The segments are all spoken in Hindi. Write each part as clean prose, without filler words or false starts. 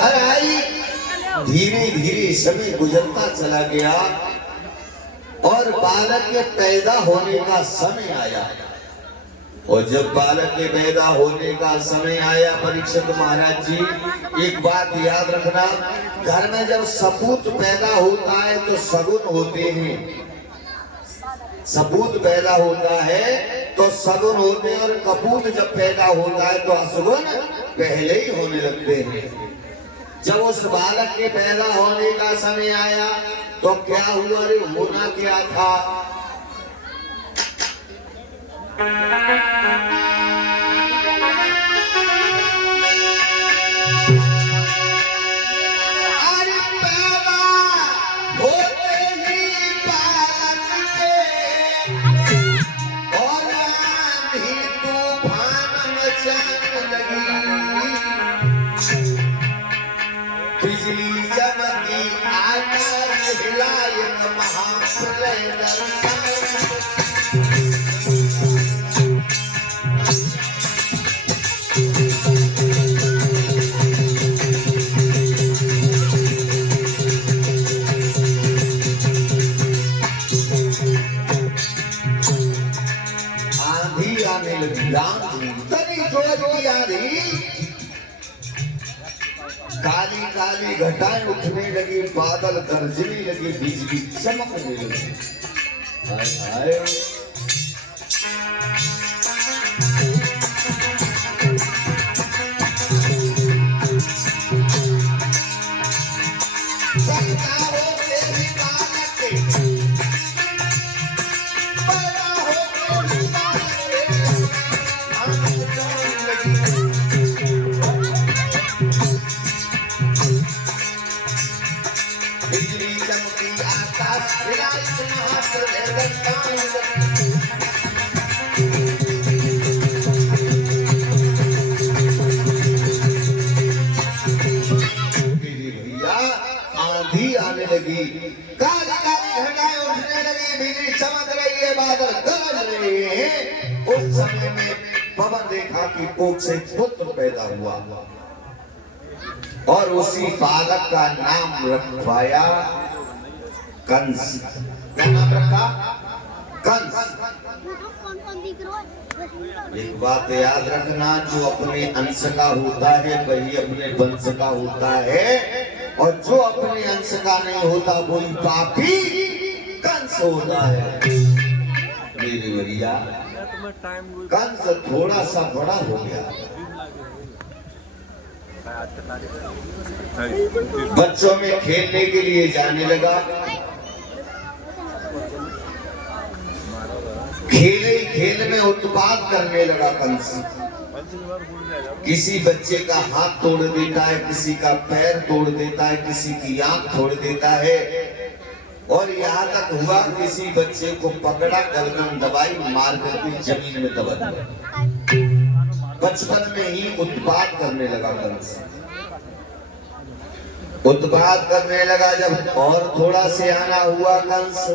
घर आई, धीरे धीरे समय गुजरता चला गया और बालक के पैदा होने का समय आया। और जब बालक के पैदा होने का समय आया, परीक्षित महाराज जी एक बात याद रखना, घर में जब सपूत पैदा होता है तो सगुन होते हैं। सपूत पैदा होता है तो सगुन होते हैं, और कपूत जब पैदा होता है तो असगुन पहले ही होने लगते हैं। जब उस बालक के पैदा होने का समय आया तो क्या हुआ रे, होना क्या था? बिजली चमकी, आकाश हिलाए, महाप्रलय आंधी आने लगी, तनी जोर की आंधी, काली काली घटाएं उठने लगी, बादल गरजने लगे, बिजली चमकने लगी। हाय हाय लगी, काली काली घटाएं उठने लगी, बिजली चमक रही है, बादल गरज रहे हैं। उस समय में पवन देखा कि कोख से पुत्र पैदा हुआ और उसी बालक का नाम रखवाया कंस। क्या नाम रखा? कंस। एक बात याद रखना, जो अपने अंश का होता है वही अपने वंश का होता है, और जो अपने अंश का नहीं होता वही पापी कंस होता है। मेरे भैया कंस थोड़ा सा बड़ा हो गया, बच्चों में खेलने के लिए जाने लगा। खेले खेल में उत्पात करने लगा कंस। किसी बच्चे का हाथ तोड़ देता है, किसी का पैर तोड़ देता है, किसी की आंख तोड़ देता है, और यहाँ तक हुआ किसी बच्चे को पकड़ा, गर्दन दबाई, मार करके जमीन में दबा दिया। बचपन में ही उत्पात करने लगा कंस। उत्पात करने लगा जब और थोड़ा से आना हुआ कंस,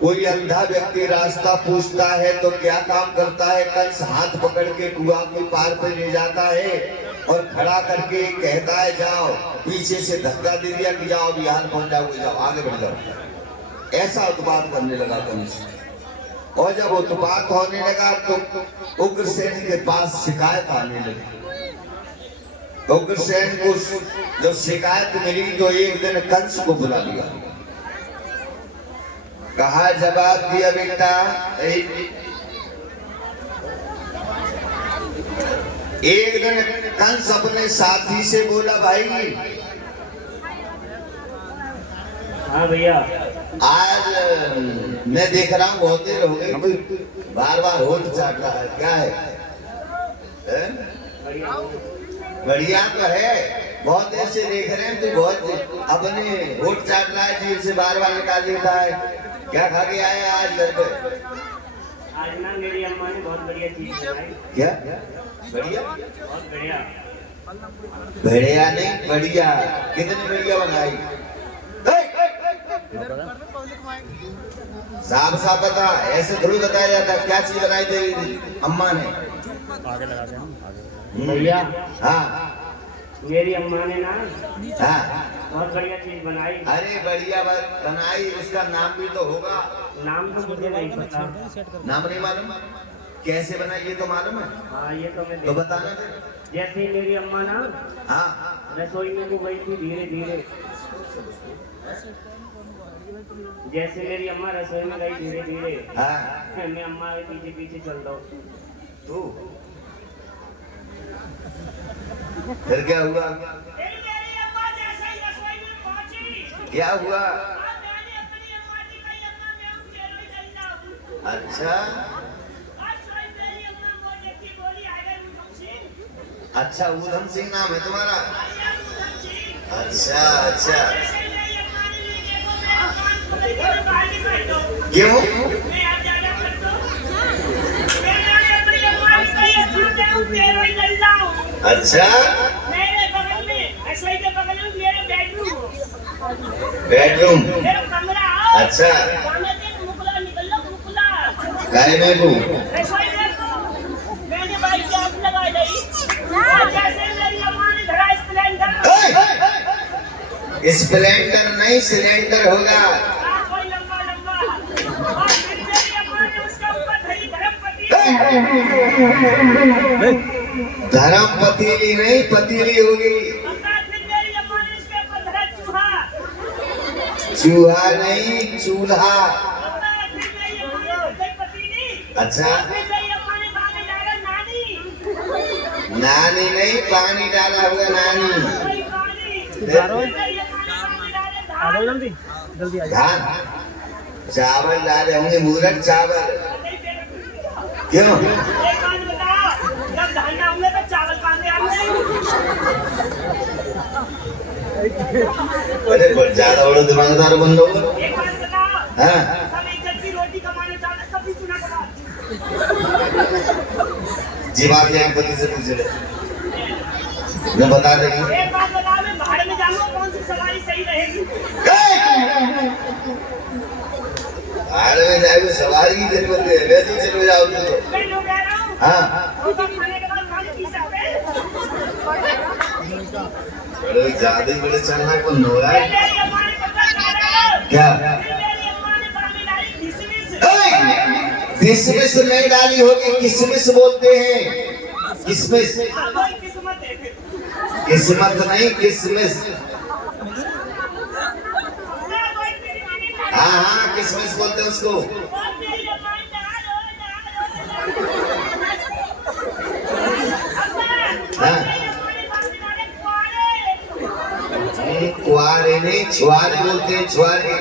कोई अंधा व्यक्ति रास्ता पूछता है तो क्या काम करता है कंस? हाथ पकड़ के कुआं के पार पे ले जाता है और खड़ा करके कहता है जाओ, पीछे से धक्का दे दिया कि जाओ बिहार पहुंच जाओगे, जाओ आगे बढ़ जाओ। ऐसा उत्पात करने लगा कंस। और जब उत्पात होने लगा तो उग्रसेन के पास शिकायत आने लगी। उग्रसेन को जब शिकायत मिली तो एक दिन कंस को बुला लिया, कहा जवाब दिया बेटा। एक दिन कंस अपने साथी से बोला, भाई हाँ भैया, आज मैं देख रहा हूँ बहुत देर हो गई, बार बार होठ चाट रहा है, क्या है? बढ़िया तो है, बहुत देर से देख रहे हैं, तो बहुत अपने होठ चाट रहा है, जीभ से बार बार निकाल देता है। क्या खा के आया आज घर पे? आज ना मेरी अम्मा ने बहुत बढ़िया चीज बनाई। क्या बढ़िया? बहुत बढ़िया। बढ़िया नहीं बढ़िया, कितनी बढ़िया बनाई? साफ साफ बता, ऐसे थोड़ी बताया जाता। क्या चीज बनाई तेरी अम्मा ने? आगे लगा देना भैया। हाँ मेरी अम्मा ने ना हाँ, बहुत बढ़िया चीज बनाई। अरे बढ़िया बात बनाई, उसका नाम भी तो होगा। नाम तो मुझे नहीं पता। नाम नहीं मालूम? कैसे बनाई ये तो मालूम है? हाँ ये तो मैं तो बताना फिर। जैसे ही मेरी अम्मा ना हाँ, रसोई में वो गई थी धीरे धीरे। जैसे मेरी अम्मा रसोई में गई धीरे धीरे, हाँ, मैं अम्मा के पीछे पीछे चलता हूँ। तू फिर क्या हुआ? मेरी अम्मा जैसे ही रसोई में पहुंची, क्या हुआ? मैंने अपनी अम्मा की कही, अम्मा मैं हूँ तेरे जल्दा हूँ। अच्छा, मेरी अम्मा वो देखी बोली, अरे उधम सिंह, अच्छा ऊधम सिंह नाम है तुम्हारा? अरे उधम सिंह। अच्छा अच्छा, जैसे ही मेरी अम्मा ने मेरे देखो, मेरा कान पकड़ के मैं बाहर निकल दो। क्यों? मैं अब ज्यादा कर दो। मैंने अपनी अम्मा की कही, अम्मा मैं हूँ तेरे जल्दा हूँ। अच्छा, मेरे बगल में, रसोई के बगल में मेरा बेडरूम हो, बेडरूम, मेरा कमरा हो। अच्छा, वहाँ से मुकला निकल लो, मुकला। गाय में तू? रसोई में तो मैंने बाइक की आग लगा दी। और जैसे मेरी अम्मा ने धरा स्प्लेंडर, स्प्लेंडर नहीं सिलेंडर होगा। कोई लंबा लंबा, और फिर मेरी अम्मा ने उसके ऊपर धरी गरम पतीली। धर्म पतीली नहीं पतीली होगी। फिर मेरी अम्मा ने उसके ऊपर धरा चूहा। चूहा नहीं चूल्हा। फिर मेरी अम्मा ने धरी पतीली। अच्छा, फिर मेरी अम्मा ने पानी डाला नानी। नानी नहीं पानी डाला होगा नानी। कोई पानी। फिर मेरी अम्मा ने पानी डाले धान। जल्दी आ धान चावल डाले होंगे, मूरत चावल। क्यों? एक बात बताओ, जब धान ना होंगे तो चावल कहाँ से आएंगे? अरे बहुत ज्यादा बड़ो दिमागदार बन लो। एक बात बताओ, हाँ, सब इज्जत की रोटी कमाने चाहते, सब भी चुना कमा। जी बात यहाँ पति से पूछ ले, मैं बता देंगे। एक बात बताओ, मैं भाड़ में जाऊंगा, कौन सी सवारी सही रहेगी? हाल में जाए सवारी की जरूरत है, वैसे ही चलो जाओ तुम तो। मैं लोग कह रहा हूँ, हाँ, रोटी खाने के बाद पानी पी सकते हैं। बड़े ज्यादा बड़े चलना कौन हो रहा है? मेरी अम्मा ने पता कहा, क्या? फिर मेरी अम्मा ने पानी डाली किशमिश। किसमिस नहीं डाली होगी, किसमिस बोलते हैं। किसमिस, वही किस्मत है। किस्मत नहीं किसमिस। हाँ हाँ, किसमिस बोलते हैं उसको। हाँ, कुआरे नहीं छुआरे बोलते हैं, छुआरे।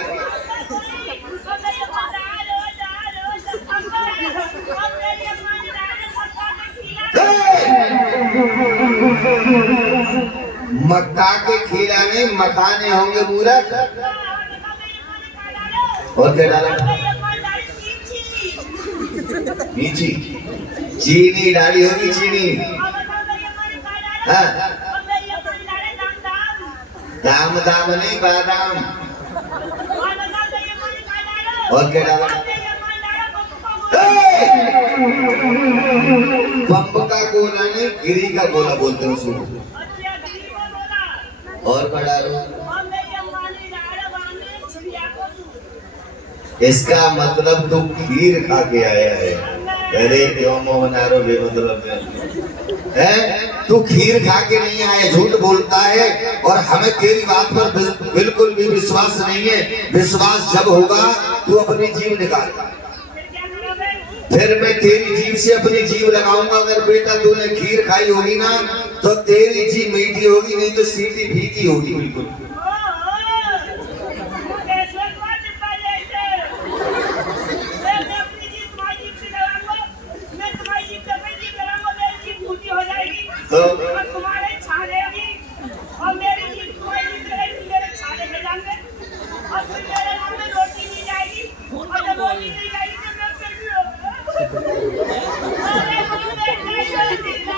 मक्का के खीरा नहीं मखाने होंगे मूरत। और क्या डाला? मीठी चीनी डाली होगी, चीनी। हाँ, दाम दाम नहीं बादाम। और क्या डाला? पंप का गोला नहीं गिरी का गोला बोलते हैं उसको। और क्या डालो? इसका मतलब तू खीर खा के आया है। अरे क्यों मुंह बना रहे हो बेमतलब है? तू खीर खा के नहीं आया, झूठ बोलता है। और हमें तेरी बात पर बिल्कुल भी विश्वास नहीं है। विश्वास जब होगा तू अपनी जीव निकाल। फिर मैं तेरी जीव से अपनी जीव लगाऊंगा। अगर बेटा तूने खीर खाई होगी ना तो तेरी जीव मीठी होगी, नहीं तो सीधी फीकी होगी बिल्कुल। तो तुम्हारे छाले और मेरी जीभ तुम्हारी मेरे छाले में जाएंगे, और फिर मेरे मुंह में रोटी नहीं जाएगी, और जब रोटी नहीं जाएगी तो मैं फिर भी होगा। अरे मुंह में नहीं रोटी ना,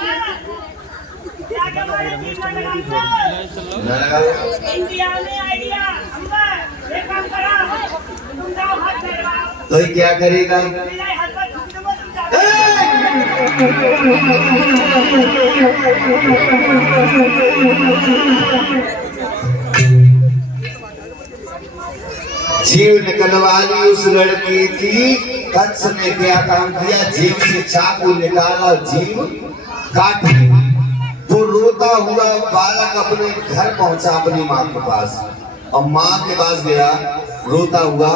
क्या क्या बोले जीभ में लगाऊंगा। इंडिया में आइडिया, अम्मा एक काम करा, तुम जाओ हाथ फैलाओ। तो क्या करेगा? मेरा हाथ पर थूक दो, तुम जाओ। जीव निकलवा ली उस लड़की की। कंस ने क्या काम किया, जीव से चाकू निकाला, जीव काट ली। वो रोता हुआ बालक अपने घर पहुंचा, अपनी माँ के पास, और माँ के पास गया रोता हुआ।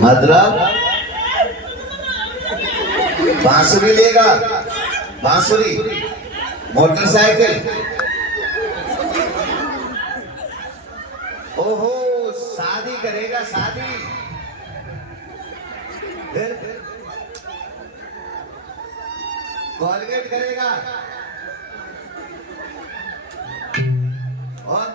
मतलब बांसुरी लेगा, बांसुरी, मोटरसाइकिल। ओहो, शादी करेगा, शादी। फिर कॉलगेट करेगा और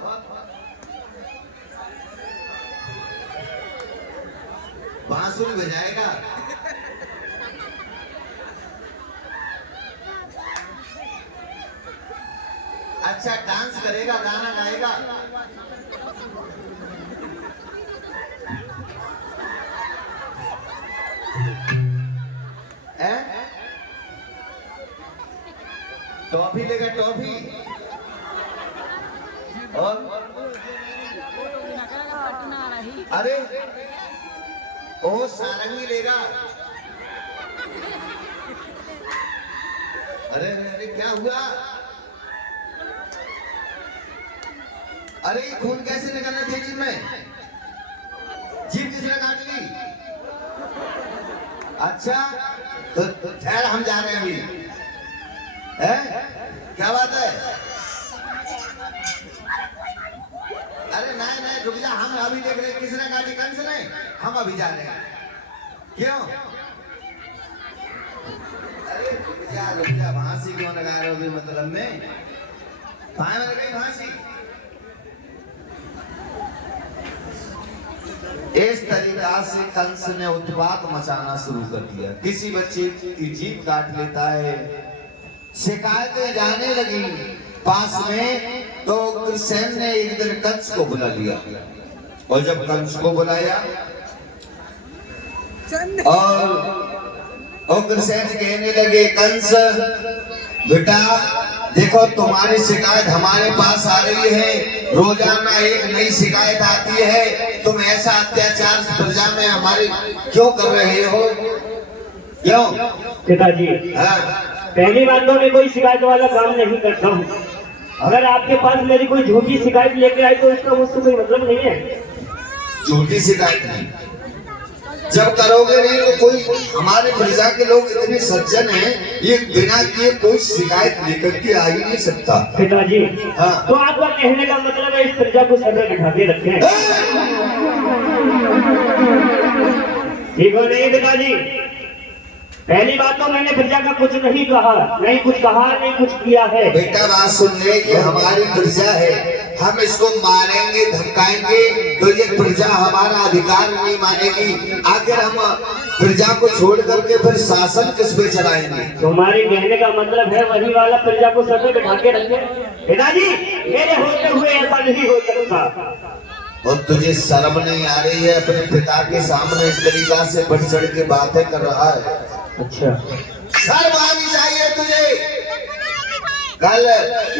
बांसुरी बजाएगा। अच्छा डांस करेगा, गाना गाएगा। टॉफी लेगा, टॉफी। और अरे ओ सारंगी लेगा। अरे अरे क्या हुआ? अरे ये खून कैसे निकलना थे जीभ में? जीभ किसने काट ली? अच्छा तो ठहर, हम जा रहे हैं अभी। क्या बात है? अरे नहीं नहीं रुक जा, हम अभी देख रहे हैं किसने काटी, कंस ने। हम अभी जा रहे हैं। क्यों? अरे रुक जा, फांसी क्यों लगा रहे हो भी मतलब में? कहाँ लग गई फांसी? इस तरीका से कंस ने उत्पात मचाना शुरू कर दिया। किसी बच्चे की जीभ काट लेता है, शिकायतें जाने लगी पास में। तो कृष्ण ने एक दिन कंस को बुला लिया, और जब कंस को बुलाया और कृष्ण कहने लगे, कंस बेटा देखो तुम्हारी शिकायत हमारे पास आ रही है, रोजाना एक नई शिकायत आती है। तुम ऐसा अत्याचार प्रजा में हमारे क्यों कर रहे हो? क्यों? पिताजी, पहली बात तो मैं कोई शिकायत वाला काम नहीं करता हूँ। अगर आपके पास मेरी कोई झूठी शिकायत लेके आए तो इसका मुझसे कोई मतलब नहीं है। झूठी शिकायत नहीं, जब करोगे नहीं तो कोई, हमारे प्रजा के लोग इतने सज्जन हैं, ये बिना किए कोई शिकायत लेकर के आ ही नहीं सकता। पिताजी हाँ। तो आपका कहने का मतलब है इस प्रजा को सर में बिठा के रखें, ठीक हो नहीं पिताजी? पहली बात तो मैंने प्रजा का कुछ नहीं कहा, नहीं कुछ कहा, नहीं कुछ किया है। बेटा बात सुन ले, ये हमारी प्रजा है, हम इसको मारेंगे धमकाएंगे तो ये प्रजा हमारा अधिकार नहीं मानेगी। आखिर हम प्रजा को छोड़ करके फिर शासन किस पे चलाएंगे? तुम्हारे कहने का मतलब है वही वाला प्रजा को सर में बिठा के रखे। पिताजी मेरे होते हुए ऐसा नहीं हो सकता। और तुझे शर्म नहीं आ रही है? अपने पिता के सामने इस तरीका से बढ़ चढ़ के बातें कर रहा है। अच्छा शर्म आनी चाहिए तुझे। कल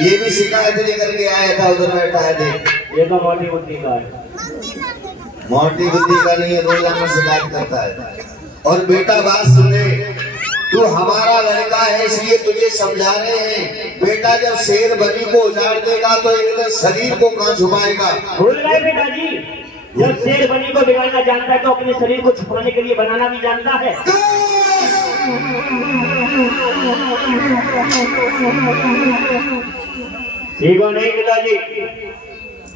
ये भी शिकायत लेकर के आया था, उधर बैठा है देख। ये तो मोटी बुद्धि का है। मोटी बुद्धि का नहीं है, रोजाना शिकायत करता है। और बेटा बात सुन ले, तू हमारा लड़का है इसलिए तुझे समझा रहे हैं। बेटा जब शेर बनी को उजाड़ देगा तो एक दिन शरीर को कहाँ छुपाएगा? भूल गए पिताजी, जब शेर बनी को बिगाड़ना जानता है तो अपने शरीर को छुपाने के लिए बनाना भी जानता है। ठीक हो नहीं पिताजी?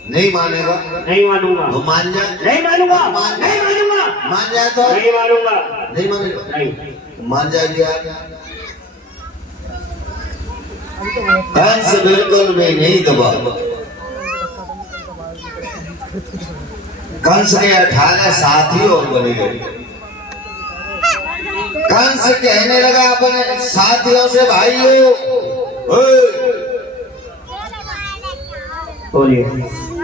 नहीं मानेगा? नहीं मानूंगा। वो मान जा। नहीं मानूंगा, नहीं मानूंगा। मान जाए तो? नहीं मानूंगा। नहीं मानेगा? नहीं मान जाएगी यार। कंस बिल्कुल भी नहीं दबा। कंस के 18 साथी और बने गए। कंस कहने लगा अपने साथियों से, भाइयों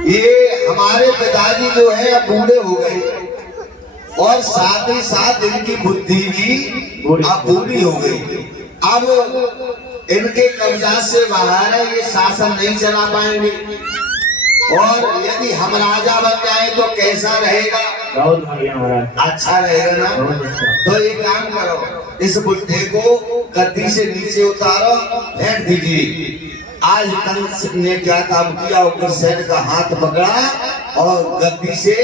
ये हमारे पिताजी जो है अब बूढ़े हो गए, और साथ ही साथ इनकी बुद्धि भी अब पूरी हो गई। अब इनके कब्जा से बाहर है, ये शासन नहीं चला पाएंगे। और यदि हम राजा बन जाए तो कैसा रहेगा? बहुत बढ़िया महाराज, अच्छा रहेगा ना? बहुत अच्छा। तो एक काम करो, इस बुड्ढे को गद्दी से नीचे उतारो, फेंक दीजिए। आज कंस ने क्या काम किया, उग्रसेन का हाथ पकड़ा और गद्दी से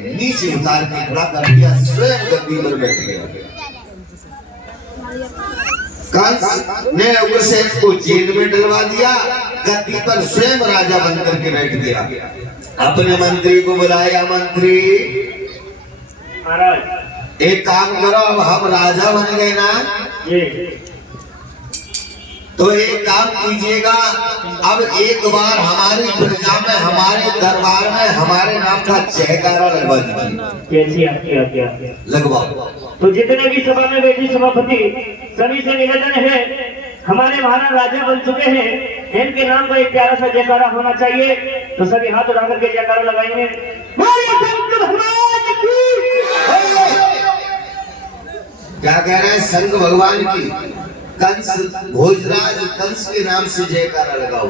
नीचे उतार के खड़ा कर दिया, स्वयं गद्दी पर बैठ गया। कंस ने उग्रसेन को जेल में डलवा दिया, गद्दी पर स्वयं राजा बनकर के बैठ गया। अपने मंत्री को बुलाया, मंत्री महाराज एक काम करो, अब हम राजा बन गए ना, ये तो एक काम कीजिएगा, अब एक बार हमारी प्रजा में, हमारे दरबार में हमारे नाम का जयकारा लगवा दीजिए। कैसी आपकी आज्ञा? लगवाओ। तो जितने भी सभा में बैठे सभापति, सभी से निवेदन है, हमारे महाराज राजा बन चुके हैं, इनके नाम का एक प्यारा सा जयकारा होना चाहिए। तो सभी हाथ उठा करके जयकारा लगाएंगे। क्या कह रहे हैं? शंकर भगवान की, कंस भोजराज कंस के नाम से जयकारा लगाओ।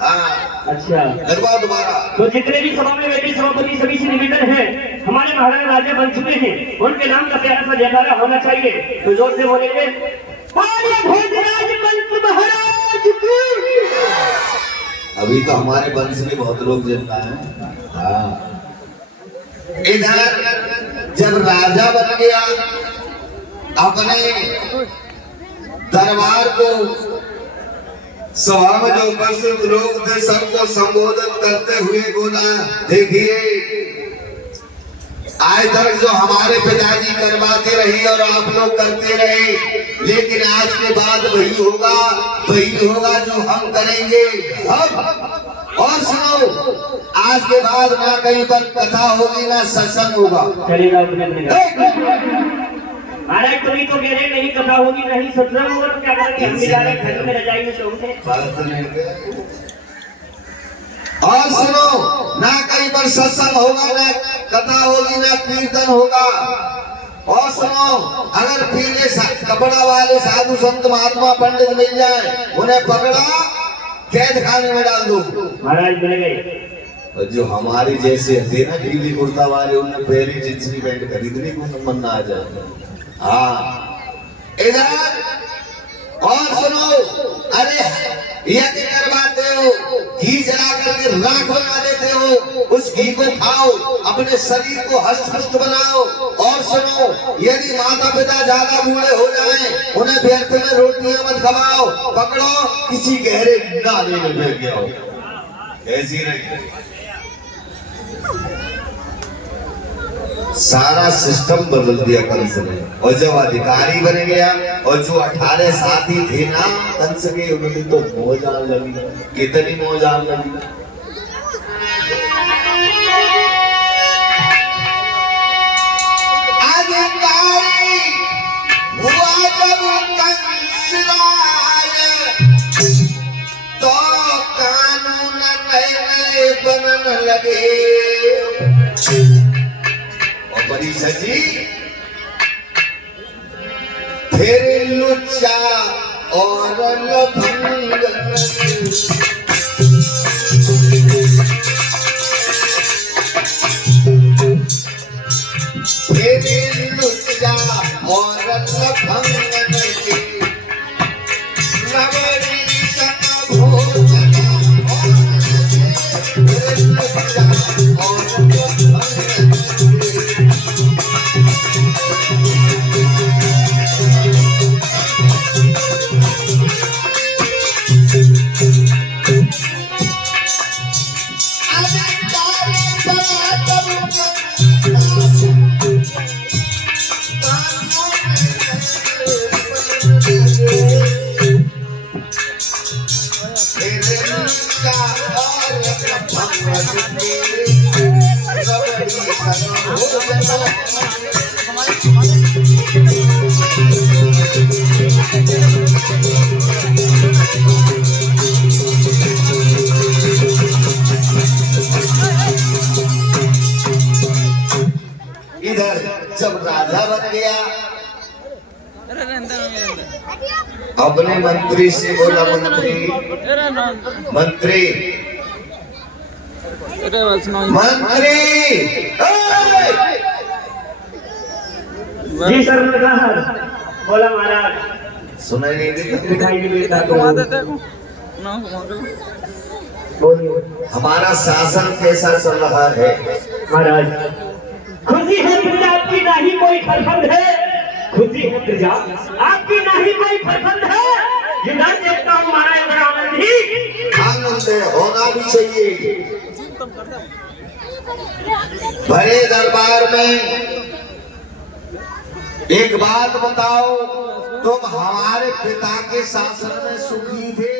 हाँ अच्छा, लगवाओ दोबारा। तो जितने भी सभा में बैठे सभापति, सभी से निवेदन है, हमारे महाराज राजा बन चुके हैं, उनके नाम का प्यारा सा जयकारा होना चाहिए। तो जोर से बोलेंगे, भोजराज कंस महाराज की। अभी तो हमारे वंश में बहुत लोग जिंदा हैं। हाँ, इधर जब राजा बन गया, अपने दरबार को, सभा में जो उपस्थित लोग थे सबको संबोधित करते हुए बोला, देखिए आज तक जो हमारे पिताजी करवाते रहे और आप लोग करते रहे, लेकिन आज के बाद वही होगा जो हम करेंगे। अब और सुनो, आज के बाद ना कहीं पर कथा होगी ना सत्संग होगा। चलेगा महाराज, कभी तो कह रहे नहीं कथा होगी, नहीं सत्संग होगा, तो क्या करेंगे? हम भी जा रहे हैं घर में रजाई में सोते हैं। और सुनो, ना कहीं पर सत्संग होगा, ना कथा होगी, ना कीर्तन होगा। और सुनो, अगर पीले कपड़ा वाले साधु संत महात्मा पंडित मिल जाए, उन्हें पकड़ा कैद खाने में डाल दो। महाराज मिल गए। और जो हमारे जैसे थे ना पीली कुर्ता वाले, उन्हें पहली जींस की पैंट खरीदने को तमन्ना आ जाए। हाँ, इधर और सुनो, अरे यज्ञ करवाते हो, घी जला करके राख बना देते हो, उस घी को खाओ, अपने शरीर को हष्ट पुष्ट बनाओ। और सुनो, यदि माता पिता ज्यादा बूढ़े हो जाएं, उन्हें व्यर्थ में रोटियां मत खवाओ, पकड़ो किसी गहरे नाले में गिर गया। ऐसी रही सारा सिस्टम बदल दिया कंस ने। और जब अधिकारी बन गया, और जो 18 साथी थे ना कंस के, उन्हें तो मौज आने लगी। कितनी मौज आने लगी। अधिकारी हुआ जब कंस राय, तो कानून नए बनने लगे। बड़ी सजी फिर लुच्चा और लफंग, फिर लुच्चा और लफंग जब अपने मंत्री से बोला मंत्री मंत्री मंत्री जी सर नमस्कार। बोला महाराज। सुनाई नहीं देता दिखाई नहीं देता तो बोलिए हमारा शासन कैसा चल रहा है महाराज। खुशी है प्रजा आपकी नहीं कोई फरफंद है। खुशी है प्रजा आपकी नहीं कोई फरफंद है। युद्ध देखता हूँ महाराज बड़ा आनंद ही आनंद होना भी चाहिए। बड़े दरबार में एक बात बताओ, तुम हमारे पिता के शासन में सुखी थे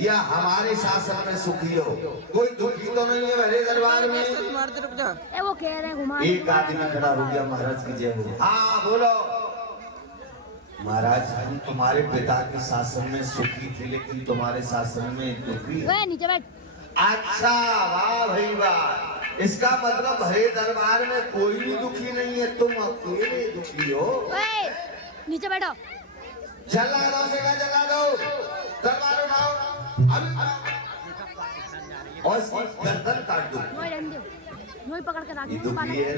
या हमारे शासन में सुखी हो? कोई दुखी तो नहीं है बड़े दरबार में? वो कह रहे हैं घुमा एक आदमी खड़ा हो गया, महाराज की जय हो। हाँ बोलो। महाराज हम तुम्हारे पिता के शासन में सुखी थे लेकिन तुम्हारे शासन में दुखी। नीचे बैठ। अच्छा वाह भाई वाह। इसका मतलब भरे दरबार में कोई भी दुखी नहीं है, तुम अकेले दुखी हो। नीचे बैठो। जला दो सेगा जला दो, दरबार उठाओ अभी और इसकी गर्दन काट दो। नोई पकड़ के रख ये दुखी है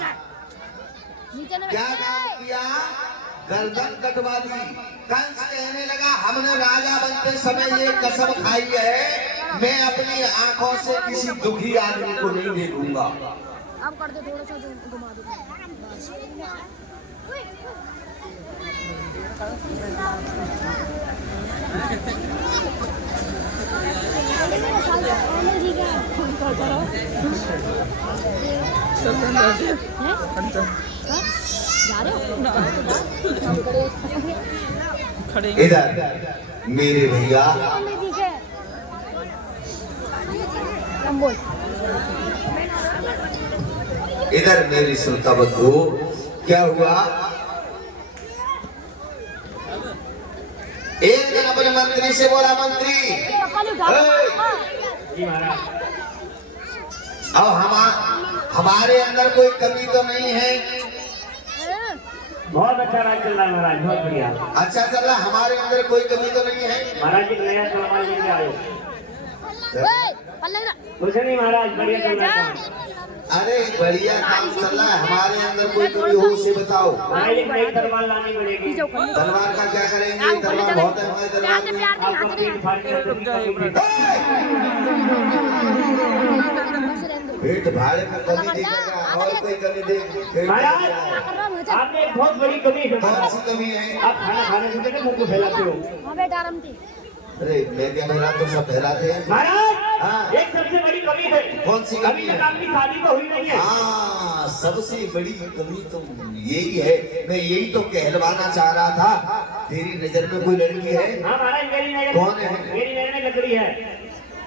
ना? नीचे ना क्या काम किया? गर्दन कटवा दी। कंस कहने लगा हमने राजा बनते समय ये कसम खाई है मैं अपनी आंखों से किसी दुखी आदमी को नहीं देखूंगा। अब कर दो थोड़ा सा घुमा दो। इधर मेरे भैया इधर मेरी श्रोता बंधु क्या हुआ? एक दिन अपने मंत्री से बोला मंत्री अब हमारे अंदर कोई कमी तो नहीं है? बहुत अच्छा राज चल रहा है महाराज, बहुत बढ़िया। अच्छा चल रहा, हमारे अंदर कोई कमी तो नहीं है? महाराज जी नया सामान लेके आए। कुछ नहीं महाराज, बढ़िया चल रहा है। अरे बढ़िया काम चल रहा है, हमारे अंदर कोई कमी हो उसे बताओ। महाराज एक नई तलवार लानी पड़ेगी। तलवार का क्या करेंगे? तलवार बहुत है हमारे दरबार में। आपको पीठ फाड़ के पेट भाड़े में कमी देखेगा और कोई कमी देख। महाराज आपने एक बहुत बड़ी कमी है। कौन सी कमी है? आप खाना खाने से पहले मुझको फैलाते हो। अरे मैं क्या फैलाता हूँ, सब फैलाते हैं। महाराज हाँ। एक सबसे बड़ी कमी है। कौन सी अभी कमी तक है? आपकी शादी तो हुई नहीं है। हाँ सबसे बड़ी कमी तो यही है, मैं यही तो कहलवाना चाह रहा था। तेरी नजर में कोई लड़की है? हाँ महाराज मेरी नजर कौन है? मेरी नजर में लकड़ी है।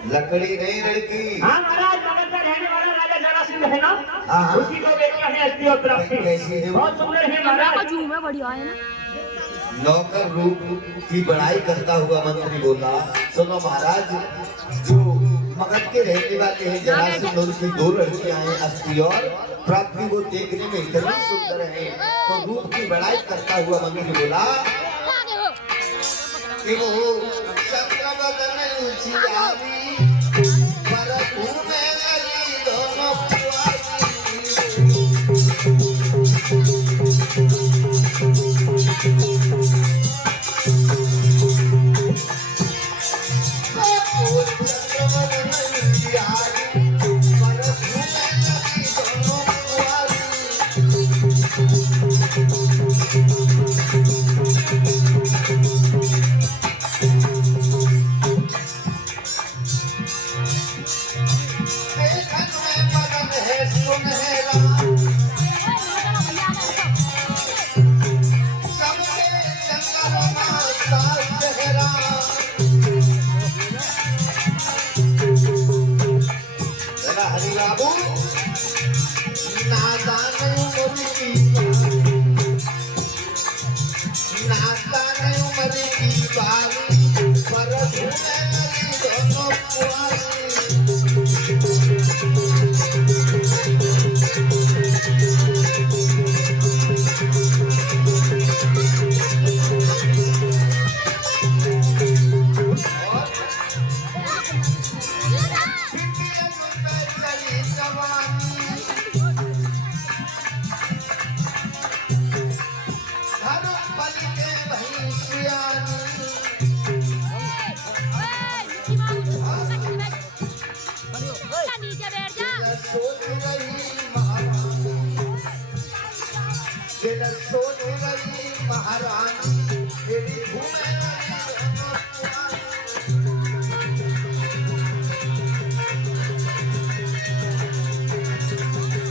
लकड़ी नहीं लड़की। हाँ महाराज मगध का रहने वाला राजा जरासंध है ना, हाँ। उसकी दो बेटियां हैं अस्थि और प्राप्ति। कैसी है वो? बहुत सुंदर है महाराज। बढ़िया है ना। नौकर रूप की बड़ाई करता हुआ मंत्री बोला सुनो महाराज, जो मगध के रहने वाले हैं जरासंध उनकी दो लड़कियां हैं अस्थि और प्राप्ति, वो देखने में इतनी सुंदर है। तो रूप की बड़ाई करता हुआ मंत्री बोला कि वो चंद्रवदन जियारी परतु में गरी दोनों सोच रही महारानी, दिल सोच रही महारानी, मेरी घूमे